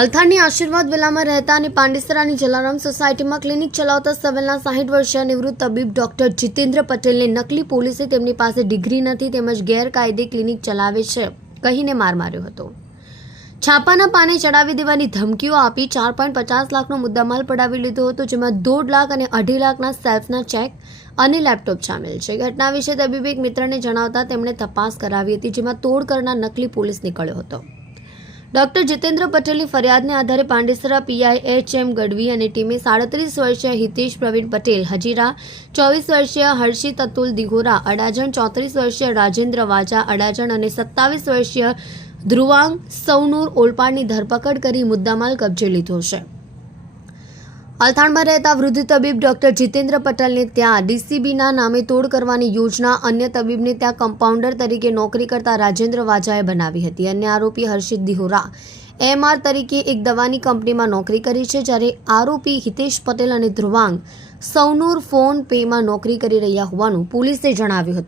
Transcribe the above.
અલથાણની આશીર્વાદ વિલામાં રહેતા અને પાંડેસરાની જલારામ સોસાયટીમાં ક્લિનિક ચલાવતા સવેલના 60 વર્ષીય નિવૃત્ત તબીબ ડોક્ટર જીતેન્દ્ર પટેલને નકલી પોલીસે તેમની પાસે ડિગ્રી નથી તેમજ ગેરકાયદે ક્લિનિક ચલાવે છે કહીને માર માર્યો હતો. છાપાના પાને ચડાવી દેવાની ધમકીઓ આપી 4.50 લાખનો મુદ્દામાલ પડાવી લીધો હતો, જેમાં 1.5 લાખ અને 2.5 લાખના સેલ્ફના ચેક અને લેપટોપ સામેલ છે. ઘટના વિશે તબીબે એક મિત્રને જણાવતા તેમણે તપાસ કરાવી હતી, જેમાં તોડ કરનાર નકલી પોલીસ નીકળ્યો હતો. ડોક્ટર જીતેન્દ્ર પટેલની ફરિયાદને આધારે પાંડેસરા પીઆઈ એચ.એમ. ગઢવી અને ટીમે 37 વર્ષીય હિતેશ પ્રવીણ પટેલ હજીરા, 24 વર્ષીય હર્ષિત અતુલ દિહોરા અડાજણ, 34 વર્ષીય રાજેન્દ્ર વાજા અડાજણ અને 27 વર્ષીય ધ્રુવાંગ સૌનૂર ઓલપાડની ધરપકડ કરી મુદ્દામાલ કબજે લીધો છે. અલથાણમાં રહેતા વૃદ્ધ તબીબ ડોક્ટર જીતેન્દ્ર પટેલને ત્યાં ડીસીબીના નામે તોડ કરવાની યોજના અન્ય તબીબને ત્યાં કમ્પાઉન્ડર તરીકે નોકરી કરતા રાજેન્દ્ર વાજાએ બનાવી હતી. અન્ય આરોપી હર્ષિત દિહોરા એમઆર તરીકે એક દવાની કંપનીમાં નોકરી કરી છે, જ્યારે આરોપી હિતેશ પટેલ અને ધ્રુવાંગ સૌનૂર ફોન પેમાં નોકરી કરી રહ્યા હોવાનું પોલીસે જણાવ્યું હતું.